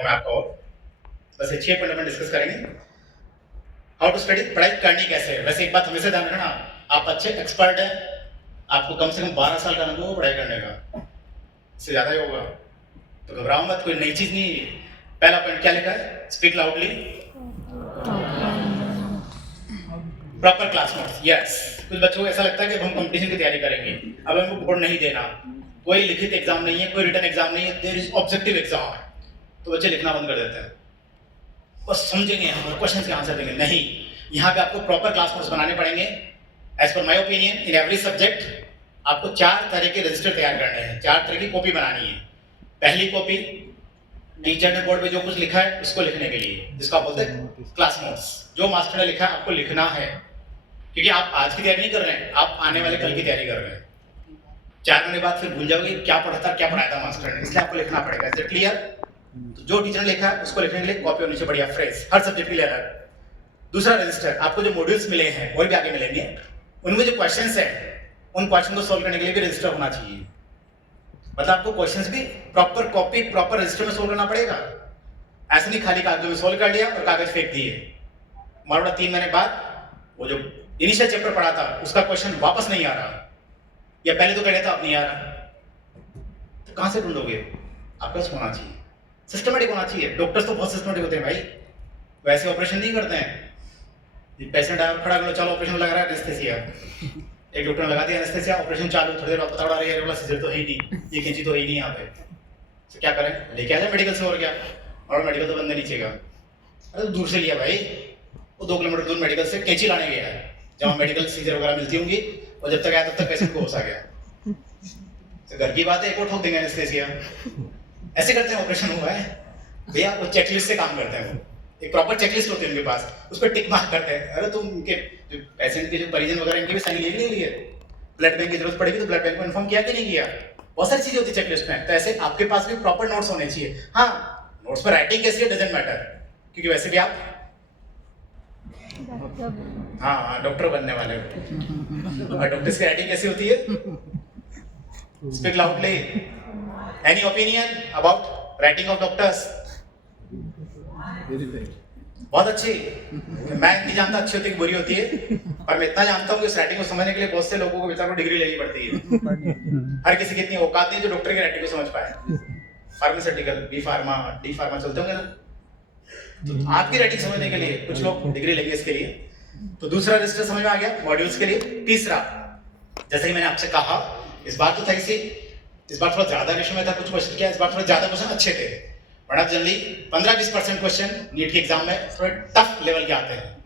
वो मैं आपको बस 6 पॉइंट में डिस्कस करेंगे। हाउ टू स्टडी, पढ़ाई करनी कैसे है। वैसे एक बात हमेशा ध्यान रखना, आप अच्छे एक्सपर्ट हैं, आपको कम से कम 12 साल का अनुभव पढ़ाई करने का, इससे ज़्यादा ही होगा, तो घबराओ मत, कोई नई चीज़ नहीं। पहला पॉइंट क्या लिखा है, speak loudly, proper class notes. Yes, कुछ बच्चों को ऐसा लगता है कि हम कंपटीशन की तैयारी करेंगे, अब हमको बोर्ड नहीं देना, कोई लिखित एग्जाम नहीं है, कोई रिटन एग्जाम नहीं है, देयर इज ऑब्जेक्टिव एग्जाम, तो बच्चे लिखना बंद कर देते हैं, बस समझेंगे हम क्वेश्चन के आंसर देंगे। नहीं, यहाँ पे आपको प्रॉपर क्लास नोट्स बनाने पड़ेंगे। As per my opinion, in every subject आपको 4 तरह के रजिस्टर तैयार करने हैं, 4 तरह की कॉपी बनानी है। पहली कॉपी टीचर ने बोर्ड पे जो कुछ लिखा है उसको लिखने के लिए, जिसको आप बोलते हैं क्लास नोट्स। जो मास्टर ने लिखा है आपको लिखना है, क्योंकि आप आज की तैयारी नहीं कर रहे हैं, आप आने वाले कल की तैयारी कर रहे हैं। 4 महीने बाद फिर भूल जाओगे क्या पढ़ाया था मास्टर ने, इसलिए आपको लिखना पड़ेगा। Is it clear? तो जो टीचर ने लिखा है उसको लिखने के लिए कॉपी होनी चाहिए बढ़िया फ्रेश, हर सब्जेक्ट के लिए अलग। दूसरा रजिस्टर, आपको जो मॉड्यूल्स मिले हैं और भी आगे मिलेंगे, उनमें जो क्वेश्चंस हैं उन क्वेश्चन को सोल्व करने के लिए भी रजिस्टर होना चाहिए। मतलब आपको क्वेश्चंस भी प्रॉपर कॉपी, प्रॉपर रजिस्टर में सोल्व करना पड़ेगा। ऐसे नहीं खाली कागजों में सोल्व कर लिया और कागज फेंक दिए, मानो 3 महीने बाद वो जो इनिशियल चैप्टर पढ़ा था उसका क्वेश्चन वापस नहीं आ रहा, या पहले तो कह था अब नहीं आ रहा, तो कहां से ढूंढोगे? आपके पास होना चाहिए, सिस्टमेटिक होना चाहिए। डॉक्टर्स तो बहुत सिस्टमेटिक होते हैं भाई, वैसे ऑपरेशन नहीं करते हैं। पेशेंट आया खड़ा करो, चलो ऑपरेशन लग रहा है, एनेस्थेसिया, एक डॉक्टर ने लगा दिया एनेस्थेसिया, ऑपरेशन चालू, थोड़ी देर पता पड़ा ये वाला सीजर तो है ही नहीं, ये कैंची तो है ही नहीं यहाँ पे, तो क्या करें? लेके आ जाए मेडिकल से, और क्या, और मेडिकल तो बंद नीचे का। अरे तो दूर से लिया भाई, वो 2 किलोमीटर दूर मेडिकल से कैंची लाने गया है, जहाँ मेडिकल सीजर वगैरह मिलती होंगी, और जब तक आया तब तक पेशेंट को होश आ गया। तो घर की बात है, एक और ठोक देंगे एनेस्थेसिया। ऐसे करते हैं ऑपरेशन हुआ है भैया, वो चेकलिस्ट से काम करते हैं, वो एक प्रॉपर चेकलिस्ट होती है उनके पास, उस पर टिक मार्क करते हैं। अरे तुम उनके जो पेशेंट के जो परिजन वगैरह इनके भी साइन ले लिए, ब्लड बैंक की जरूरत पड़ेगी तो ब्लड बैंक को इन्फॉर्म किया कि नहीं किया, बहुत सारी चीजें होती है चेकलिस्ट में। तो ऐसे आपके पास भी प्रॉपर नोट्स होने चाहिए। हाँ, नोट्स पर राइटिंग कैसी है डजंट मैटर, क्योंकि वैसे भी आप हाँ डॉक्टर बनने वाले हो, और डॉक्टर्स की राइटिंग कैसी होती है? Speak loudly. Any opinion about writing of doctors? बहुत अच्छी, मैं नहीं जानता अच्छी होती है कि बुरी होती है, पर मैं इतना जानता हूँ कि इस राइटिंग को समझने के लिए बहुत से लोगों को बेचारों को डिग्री लेनी पड़ती है। हर किसी की इतनी औकात नहीं जो डॉक्टर की राइटिंग को समझ पाए। Pharmaceutical, B pharma, D pharma चलते होंगे ना, तो आपकी राइटिंग समझने के लिए कुछ लोग डिग्री लेंगे इसके लिए। तो दूसरा रजिस्टर समझ में आ गया मॉड्यूल्स के लिए। तीसरा, जैसे ही मैंने आपसे कहा, इस बार तो थोड़ी सी, इस बार थोड़ा ज्यादा रेशो में था कुछ क्वेश्चन, क्या इस बार थोड़ा ज्यादा क्वेश्चन अच्छे थे, वरना जनरली 15-20% क्वेश्चन नीट के एग्जाम में थोड़े टफ लेवल के आते हैं,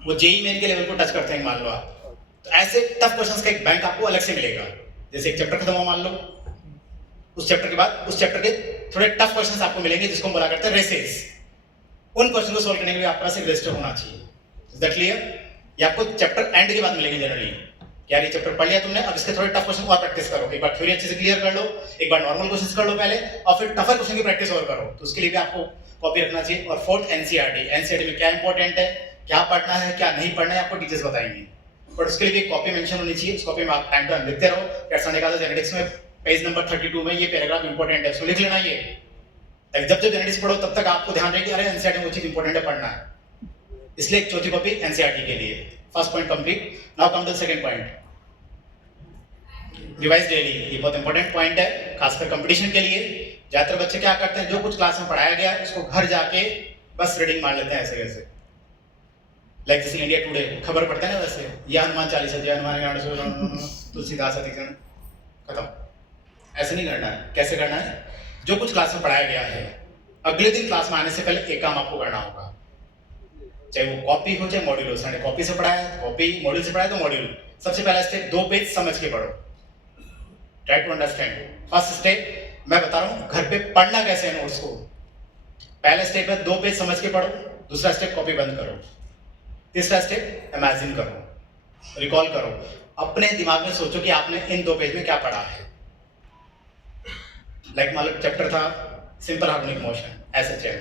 वो जेई मेन के लेवल को टच करते हैं मान लो आप। तो ऐसे टफ क्वेश्चंस का एक बैंक आपको अलग से मिलेगा। जैसे एक चैप्टर खत्म हुआ मान लो, उस चैप्टर के बाद उस चैप्टर के थोड़े टफ क्वेश्चंस आपको मिलेंगे, जिसको हम बोला करते हैं रेसेस। उन क्वेश्चन को सोल्व करने के लिए आपके पास एक रजिस्टर होना चाहिए। Is that clear? ये आपको चैप्टर एंड के बाद मिलेंगे जनरली। यार ये चैप्टर पढ़ लिया तुमने, अब इसके थोड़े टफ क्वेश्चन और प्रैक्टिस करो, एक बार थ्योरी अच्छे से क्लियर कर लो, एक बार नॉर्मल क्वेश्चंस कर लो पहले, और फिर टफर क्वेश्चन की प्रैक्टिस और करो। तो उसके लिए भी आपको कॉपी रखना चाहिए। और फोर्थ एनसीईआरटी में क्या इंपॉर्टेंट है, क्या पढ़ना है, क्या नहीं पढ़ना है, आपको टीचर्स बताएंगे, बट उसके लिए भी एक कॉपी मेंशन होनी चाहिए। उस कॉपी में आप टाइम टू टाइम लिखते रहो। कैसा निकाला जेनेटिक्स में पेज नंबर 32 में ये पैराग्राफ इंपॉर्टेंट है, उसको लिख लेना। ये जब जब जेनेटिक्स पढ़ो तब तक आपको ध्यान रहे कि अरे एनसीईआरटी में वो चीज इंपॉर्टेंट है, पढ़ना है। इसलिए एक चौथी कॉपी एनसीईआरटी के लिए। First point complete. Now come to second point, revise daily. ये बहुत इंपॉर्टेंट पॉइंट है, खासकर कंपटीशन के लिए। ज्यादातर बच्चे क्या करते हैं, जो कुछ क्लास में पढ़ाया गया उसको घर जाके बस रीडिंग मार लेते हैं ऐसे वैसे, लाइक जैसे इंडिया टुडे खबर पढ़ते हैं ना वैसे, ये हनुमान चालीसा, जय हनुमान ज्ञान तुलसीदास अधिकरण, खत्म। ऐसे नहीं करना है। कैसे करना है? जो कुछ क्लास में पढ़ाया गया है, अगले दिन क्लास में आने से पहले एक काम आपको करना होगा, चाहे वो कॉपी हो चाहे मॉड्यूल हो। कॉपी से पढ़ाया, कॉपी, मॉड्यूल से पढ़ाया तो मॉड्यूल। सबसे पहला स्टेप 2 पेज समझ के पढ़ो, try to understand. First step मैं बता रहा हूं घर पे पढ़ना कैसे है नोट्स को। पहला स्टेप है 2 पेज समझ के पढ़ो, दूसरा स्टेप कॉपी बंद करो, तीसरा स्टेप इमेजिन करो, रिकॉल करो, अपने दिमाग में सोचो कि आपने इन 2 पेज में क्या पढ़ा है। लाइक मान लो चैप्टर था simple harmonic motion, SHM,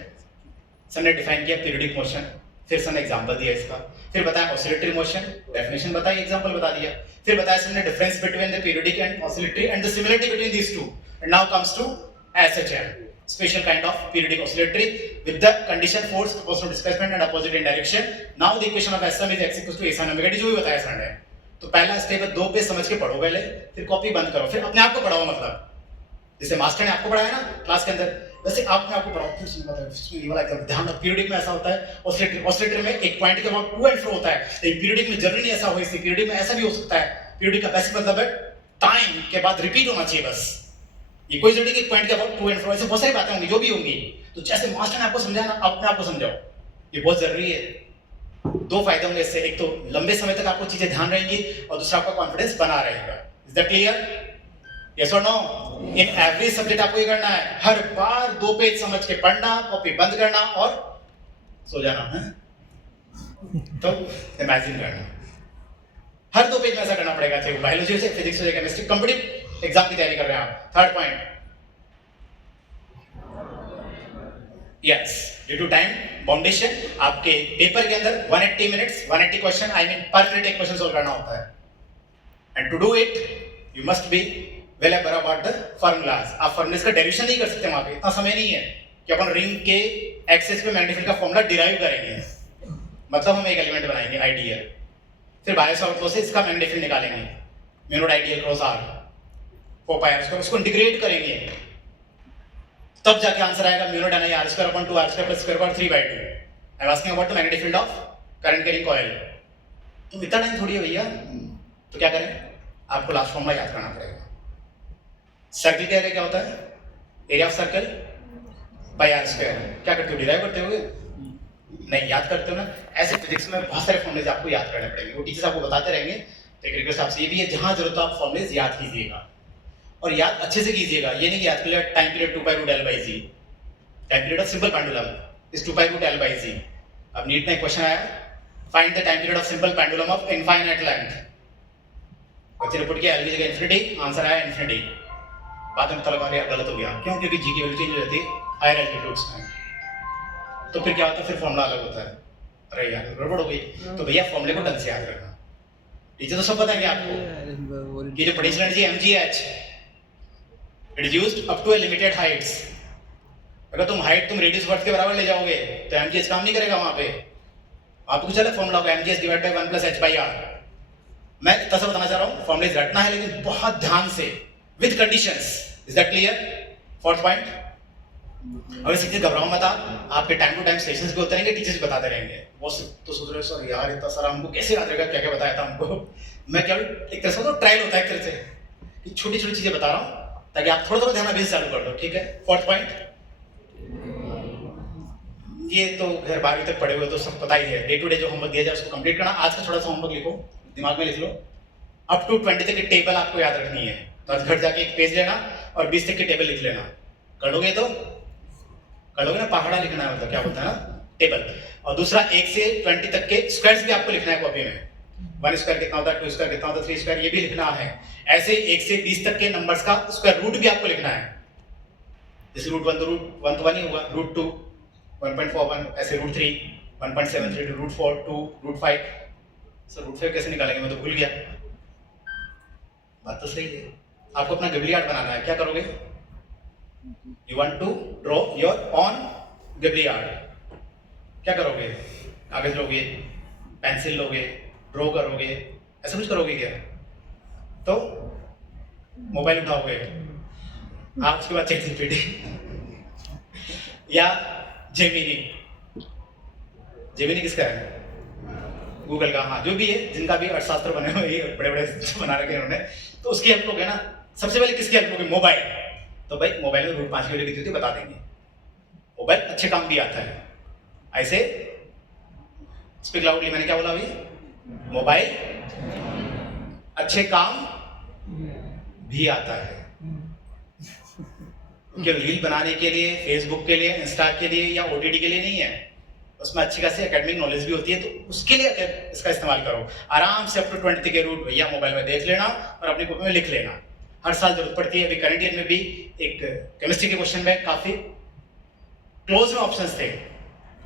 sir ने डिफाइन किया पीरियोडिक मोशन, फिर सर ने एग्जांपल दिया इसका, फिर बताया ऑसिलेटरी मोशन, डेफिनेशन बताई, एग्जांपल बता दिया, फिर बताया सर ने difference between the periodic and oscillatory and the similarity between these two, and now comes to SHM. special kind of periodic oscillatory with the condition force proportional displacement and opposite in direction. Now the equation of SM is x equals to a sin omega t, जो भी बताया sir ने। तो पहला step है 2 पे समझ के पढ़ो पहले, फिर कॉपी बंद करो, फिर अपने आप को पढ़ाओ। मतलब जैसे मास्टर ने आपको पढ़ाया ना क्लास के अंदर, वैसे आपने आपको पढ़ाओ। फिर सुनो बताओ ये वाला एकदम ध्यान रखो। पीरियडिक में ऐसा होता है, ऑसिलेटर में एक पॉइंट के बाद टू एंड फ्रो होता है, लेकिन पीरियडिक में जरूरी नहीं ऐसा हो। इसी पीरियडिक में ऐसा भी हो सकता है। पीरियडिक का बेसिक मतलब है टाइम के बाद रिपीट होना चाहिए बस। ये कोई जरूरी कि पॉइंट के बाद टू एंड फ्रो, ऐसे बहुत सारी बातें होंगी जो भी होंगी। तो जैसे मास्टर ने आपको समझाया ना, अपने आप को समझाओ, ये बहुत जरूरी है। 2 फायदे होंगे इससे, एक तो लंबे समय तक आपको चीजें ध्यान रहेंगी और दूसरा आपका कॉन्फिडेंस बना रहेगा। Is that clear? यस और नो? इन एवरी सब्जेक्ट आपको ये करना है, हर बार 2 पेज समझ के पढ़ना, कॉपी बंद करना और सो जाना है। तो इमेजिन करना, हर 2 पेज में ऐसा करना पड़ेगा। चाहे बायोलॉजी से, फिजिक्स से, केमिस्ट्री, कॉम्पिटिटिव एग्जाम की तैयारी कर रहे हैं आप। Third point, yes, due to time boundation आपके पेपर के अंदर 180 मिनट्स 180 क्वेश्चन, आई मीन पर मिनट एक क्वेश्चन सोल्व करना होता है। And to do it you must be well aware about the formulas. आप फार्मूलाज का डेरिवेशन नहीं कर सकते वहां पे, इतना समय नहीं है कि अपन रिंग के एक्सिस पे मैग्नेटिक फील्ड का फार्मूला डिराइव करेंगे। मतलब हम एक एलिमेंट बनाएंगे आइडियल, फिर बायो-सावर्ट लॉ से इसका मैग्नेटिक फील्ड निकालेंगे, mu nought ideal cross R 4 pi R, उसको इंटीग्रेट करेंगे, तब जाके आंसर आएगा mu nought N I R square upon 2 R square plus square power 3/2। I am asking about the magnetic field of current carrying coil. तो इतना time थोड़ी है भैया, तो क्या करें, आपको लास्ट फॉर्मूला याद करना पड़ेगा। सर्कल का एरिया क्या होता है? Area of circle by R square. क्या करते हो, डिराइव करते हो? नहीं, याद करते हो ना। ऐसे फिजिक्स में बहुत सारे फॉर्मूलेज आपको याद करने पड़ेंगे, वो टीचर्स आपको बताते रहेंगे। तो एक रिक्वेस्ट आपसे ये भी है, जहां जरूरत हो आप फॉर्मूलेज याद कीजिएगा और याद अच्छे से कीजिएगा। ये नहीं कि याद कर लिया time period 2 pi root L by G, time period of simple pendulum is 2 pi root L by G. अब नीट में एक क्वेश्चन आया, find the time period of simple pendulum of infinite length. बच्चे ने पुट किया L की जगह infinity, answer आया इन्फिनिटी। बाद में पता लगा अरे गलत हो गया, क्यों? क्योंकि जी की वैल्यू चेंज हो जाती है हायर एल्टीट्यूड्स में। तो फिर क्या होता है, फिर फॉर्मूला अलग होता है। अरे यार गड़बड़ हो गई। तो भैया फॉर्मूले को ढंग से याद रखना। टीचर तो सब बताएंगे आपको कि जो potential energy mgh it is used up to a limited heights. अगर तुम हाइट रेडियस वर्थ के बराबर ले जाओगे तो mgh काम नहीं करेगा वहां पे। आपको कुछ अलग फॉर्मूला होगा, mgh डिवाइड बाय 1 + h/r। मैं इतना सा बताना चाह रहा हूं, फॉर्मूलेज रटना है लेकिन बहुत ध्यान से, with conditions. Is that clear? Fourth point, और इसी चीज घबराओ मत आप, आपके टाइम टू टाइम सेशंस भी होते रहेंगे, टीचर्स बताते रहेंगे। वो तो सोच रहे हो सर यार इतना सारा हमको कैसे याद रहेगा, क्या क्या बताया था हमको। मैं क्या एक तरह से तो ट्रायल होता है, एक तरह से कि छोटी छोटी चीजें बता रहा हूँ ताकि आप थोड़ा थोड़ा ध्यान अभी चालू कर दो। ठीक है? फोर्थ पॉइंट, ये तो घर 12वीं तक पढ़े हुए तो सब पता ही है। डे टू डे जो होमवर्क दिया जाए उसको कंप्लीट करना। आज का थोड़ा सा होमवर्क लिखो, दिमाग में लिख लो। अप टू 20 तक की टेबल आपको याद रखनी है, तो घर जाके एक पेज लेना और 20 तक की टेबल लिख लेना। कर लोगे तो कर लोगे ना, पहाड़ा लिखना है, मतलब क्या बोलता है ना, टेबल। और दूसरा 1 से 20 तक के स्क्वायर्स भी आपको लिखना है कॉपी में। 1 स्क्वायर कितना होता है, 2 स्क्वायर कितना होता है, 3 स्क्वायर, ये भी लिखना है। ऐसे 1 से 20 तक के नंबर्स का स्क्वायर रूट भी आपको लिखना है। जैसे रूट 1 तो 1 ही होगा, रूट 2 1.41, ऐसे root 3 1.73, root 4 2, root 5। Sir root 5 कैसे निकालेंगे, मैं तो भूल गया। बात तो सही है। आपको अपना गिबली आर्ट बनाना है, क्या करोगे? You want to draw your own Ghibli art. क्या करोगे? कागज लोगे, पेंसिल लोगे, ड्रॉ करोगे, ऐसा कुछ करोगे क्या? तो मोबाइल उठाओगे आप, उसके बाद ChatGPT या जेमिनी किसका है? गूगल का। हाँ, जो भी है, जिनका भी अर्थशास्त्र बने हुए बड़े बड़े बना रखे उन्होंने, तो उसकी हेल्प लोगे ना। सबसे पहले किसकी हेल्प लोगे? मोबाइल। तो भाई मोबाइल में रूट 5 की वैल्यू कितनी होती है बता देंगे। मोबाइल अच्छे काम भी आता है। ऐसे स्पीक लाउडली, मैंने क्या बोला अभी? मोबाइल अच्छे काम भी आता है। केवल रील बनाने के लिए, फेसबुक के लिए, इंस्टा के लिए या OTT के लिए नहीं है, उसमें अच्छी खासी एकेडमिक नॉलेज भी होती है। तो उसके लिए इसका इस्तेमाल करो। आराम से अप टू 20 के रूट भैया मोबाइल में देख लेना और अपनी कॉपी में लिख लेना। हर साल जरूरत पड़ती है। अभी करंट ईयर में भी एक केमिस्ट्री के क्वेश्चन में काफी क्लोज में ऑप्शंस थे।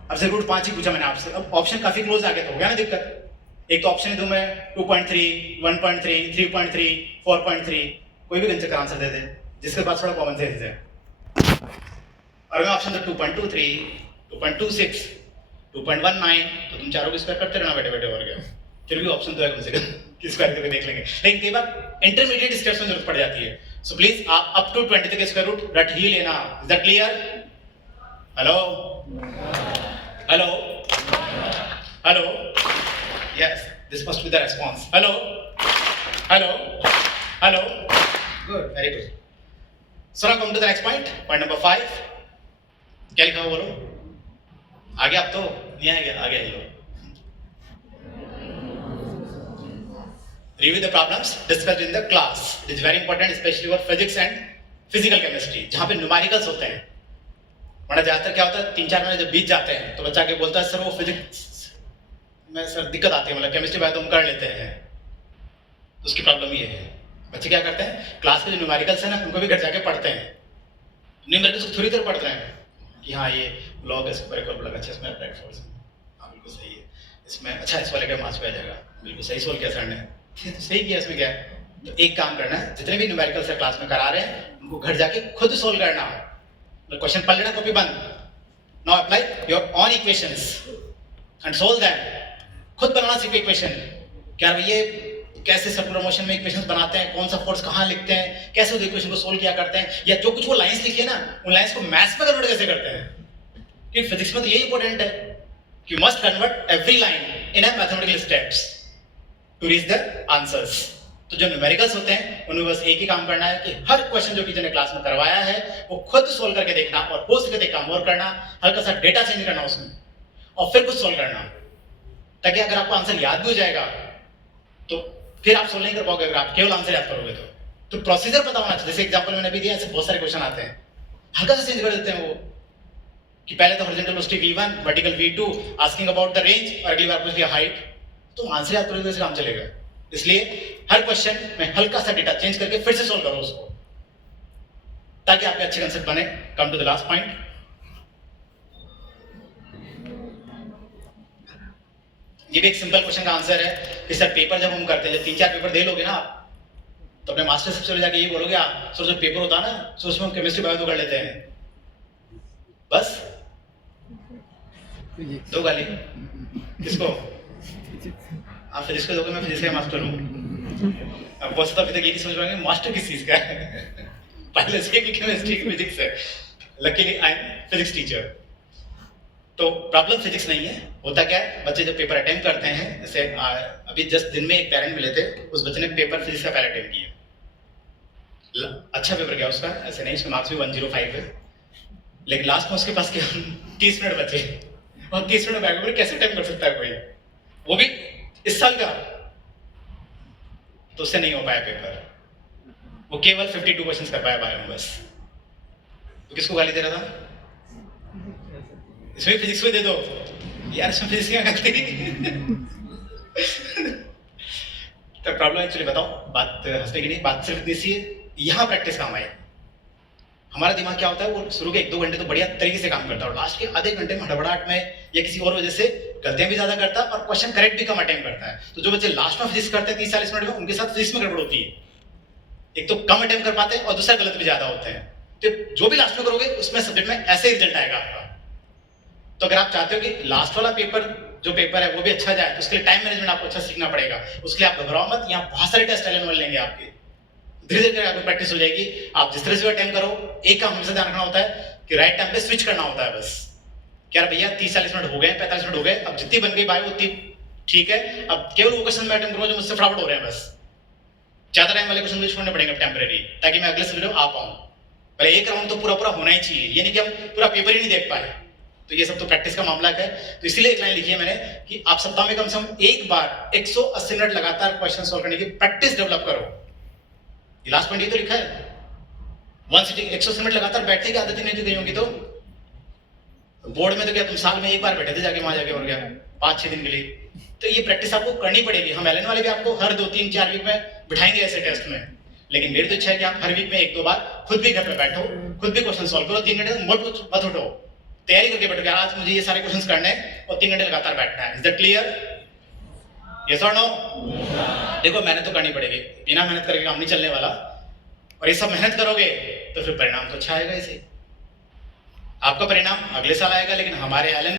अब से रूट 5 ही पूछा मैंने आपसे, अब ऑप्शन काफी क्लोज आ गए तो हो गया ना दिक्कत। एक तो ऑप्शन दूं मैं 2.3, 1.3, 3.3, 4.3, कोई भी गंचकर आंसर दे दे जिसके पास थोड़ा कॉमन सेंस है। और मैं ऑप्शन 2.23, 2.26, 2.19, तो तुम चारों को स्क्वायर करते रहना बैठे बैठे, और क्या फिर भी ऑप्शन तो है कम से कम कि स्क्वायर करके देख लेंगे। लेकिन कई बार इंटरमीडिएट स्टेप्स में जरूरत पड़ जाती है, सो प्लीज आप अप टू 20 तक स्क्वायर रूट रट ही लेना। Is that clear? Hello hello hello, yes, this must be the response. Hello hello hello, good, very good. So now come to the next point, point number 5। क्या लिखा हुआ बोलो? आ गया? अब तो नहीं आ गया? आ गया लो। Review the problems discussed in the class. It is very important, especially for physics and physical chemistry, जहाँ पे न्यूमेरिकल्स होते हैं। वरना ज्यादातर क्या होता है, 3-4 महीने जब बीत जाते हैं तो बच्चा आके बोलता है सर वो फिजिक्स में सर दिक्कत आती है, मतलब केमिस्ट्री बाय तो हम कर लेते हैं। तो उसकी प्रॉब्लम ये है, बच्चे क्या करते हैं, क्लास के जो न्यूमेरिकल्स हैं ना उनको भी घर जाके पढ़ते हैं। न्यूमेरिकल्स को थोड़ी देर पढ़ते हैं कि हाँ ये लॉग स्क्वायर इक्वल लगा, अच्छा इसमें अप्लाइड फोर्स, हाँ बिल्कुल सही है, इसमें अच्छा इस वाले का मार्क्स पे आ जाएगा, बिल्कुल सही सोल्व किया सर ने, तो सही किया, इसमें क्या है। तो एक काम करना है, जितने भी न्यूमेरिकल्स क्लास में करा रहे हैं उनको घर जाके खुद सोल्व करना, मतलब क्वेश्चन पढ़ लेना, कॉपी बंद, now apply your on equations and solve them. खुद बनाना सीखो इक्वेशन, क्या भैया कैसे सर्कुलर मोशन में इक्वेशंस बनाते हैं, कौन सा फोर्स कहाँ लिखते हैं, कैसे उस इक्वेशन को सोल्व किया करते हैं, या जो कुछ वो लाइंस लिखी है ना उन लाइंस को मैथ्स में कन्वर्ट कैसे करते हैं। क्योंकि फिजिक्स में तो यही इंपॉर्टेंट है कि you must convert every line in a mathematical steps to reach the answers. तो जो न्यूमेरिकल्स होते हैं उनमें बस एक ही काम करना है कि हर क्वेश्चन जो टीचर ने क्लास में करवाया है वो खुद सोल्व करके देखना, और हो सके तो काम और करना, हल्का सा डेटा चेंज करना उसमें, और फिर कुछ सोल्व करना, ताकि अगर आपको आंसर याद भी हो जाएगा तो फिर आप सोल्व नहीं कर पाओगे, अगर आप केवल आंसर याद करोगे तो प्रोसीजर पता होना चाहिए। जैसे एग्जांपल मैंने अभी दिया, ऐसे बहुत सारे क्वेश्चन आते हैं, हल्का सा चेंज कर देते हैं वो, कि पहले तो horizontal velocity v1, vertical v2, asking about the range, और अगली बार पूछ लिया हाइट, तो आंसर याद करोगे तो काम चलेगा। इसलिए हर क्वेश्चन में हल्का सा डेटा चेंज करके फिर से सोल्व करो उसको, ताकि आपके अच्छे कंसेप्ट बने। Come to the last point, ये भी एक सिंपल क्वेश्चन का आंसर है कि सर पेपर जब हम करते हैं, जब 3-4 पेपर दे लोगे ना आप, तो अपने मास्टर से चले जाके ये बोलोगे आप सर जो पेपर होता है ना, सो उसमें हम केमिस्ट्री बायो तो कर लेते हैं, बस दो गाली किसको? आप फिजिक्स को दोगे, मैं फिजिक्स का मास्टर हूँ। अब बहुत अभी तक ये नहीं समझ पाएंगे मास्टर किस चीज का है पहले से कि केमिस्ट्री फिजिक्स है। Luckily I am physics teacher. तो प्रॉब्लम फिजिक्स नहीं है, होता क्या है, बच्चे जब पेपर अटेम्प्ट करते हैं, जैसे अभी जस्ट दिन में एक पेरेंट मिले थे, उस बच्चे ने पेपर फिजिक्स का पहले अटेम्प्ट किया, अच्छा पेपर गया उसका, ऐसे नहीं, उसके मार्क्स भी 105 है, लेकिन लास्ट में उसके पास 30 मिनट बचे, और 30 मिनट बैक कैसे अटेम्प्ट कर सकता है कोई, वो भी इस साल का, तो उससे नहीं हो पाया पेपर, वो केवल 52 क्वेश्चंस कर पाया बायो में बस। तो किसको गाली दे रहा था? इसमें फिजिक्स में दे दो यार, इसमें फिजिक्स क्या गलती तो प्रॉब्लम एक्चुअली बताओ, बात हंसने की नहीं, बात सिर्फ इतनी सी है, यहाँ प्रैक्टिस काम आए। हमारा दिमाग क्या होता है, वो शुरू के 1-2 घंटे तो बढ़िया तरीके से काम करता है, और लास्ट के आधे घंटे में हड़बड़ाहट में या किसी और वजह से गलतियां भी ज्यादा करता है और क्वेश्चन करेक्ट भी कम अटेम्प्ट करता है। तो जो बच्चे लास्ट में फिजिक्स करते हैं 30-40 मिनट में, उनके साथ फिजिक्स में गड़बड़ होती है, एक तो कम अटेम्प्ट कर पाते हैं और दूसरा गलत भी ज्यादा होते हैं। तो जो भी लास्ट में करोगे उसमें सब्जेक्ट में ऐसे रिजल्ट आएगा आपका। तो अगर आप चाहते हो कि लास्ट वाला पेपर जो पेपर है वो भी अच्छा जाए, तो उसके लिए टाइम मैनेजमेंट आपको अच्छा सीखना पड़ेगा। उसके लिए आप घबराओ मत, यहाँ बहुत सारे टेस्ट एलेन लेंगे आपके, धीरे धीरे आपको प्रैक्टिस हो जाएगी। आप जिस तरह से अटेम्प्ट करो, एक काम हमेशा ध्यान रखना होता है कि राइट टाइम पे स्विच करना होता है बस। क्या भैया 30-40 मिनट हो गए, 45 मिनट हो गए, अब जितनी बन गई बायो उतनी ठीक है, अब केवल वो क्वेश्चन में अटेम्प्ट करो जो मुझसे फटाफट हो रहे हैं बस। ज्यादा टाइम वाले क्वेश्चन मुझे छोड़ने पड़ेंगे टेम्परेरी, ताकि मैं अगले सब्जेक्ट में आ पाऊँ। पहले एक राउंड तो पूरा होना ही चाहिए, ये नहीं कि हम पूरा पेपर ही नहीं देख पाए। तो ये सब तो प्रैक्टिस का मामला है। तो इसीलिए एक लाइन लिखी है मैंने कि आप सप्ताह में कम से कम एक बार 180 मिनट लगातार क्वेश्चन सॉल्व करने की प्रैक्टिस डेवलप करो। ये लास्ट पॉइंट ये तो लिखा है, 1 सिटिंग 180 मिनट लगातार बैठने की आदत ही नहीं गई होंगी तो बोर्ड में तो क्या तुम साल में एक बार बैठे थे जाके वहां जाके, और क्या 5-6 दिन के लिए। तो ये प्रैक्टिस आपको करनी पड़ेगी। हम एलएन वाले भी आपको हर 2-3-4 वीक में बिठाएंगे ऐसे टेस्ट में, लेकिन मेरी तो इच्छा है कि आप हर वीक में 1-2 बार खुद भी घर पे बैठो, खुद भी क्वेश्चन सॉल्व करो। 3 घंटे मत उठो, तैयारी करके बैठो, आज मुझे ये सारे क्वेश्चंस करने हैं और 3 घंटे लगातार बैठना है। Is that clear? यस और नो? देखो मेहनत तो करनी पड़ेगी, बिना मेहनत करके काम नहीं चलने वाला, और ये सब मेहनत करोगे तो फिर परिणाम तो अच्छा आएगा इसे। आपका परिणाम अगले साल आएगा, लेकिन हमारे एलन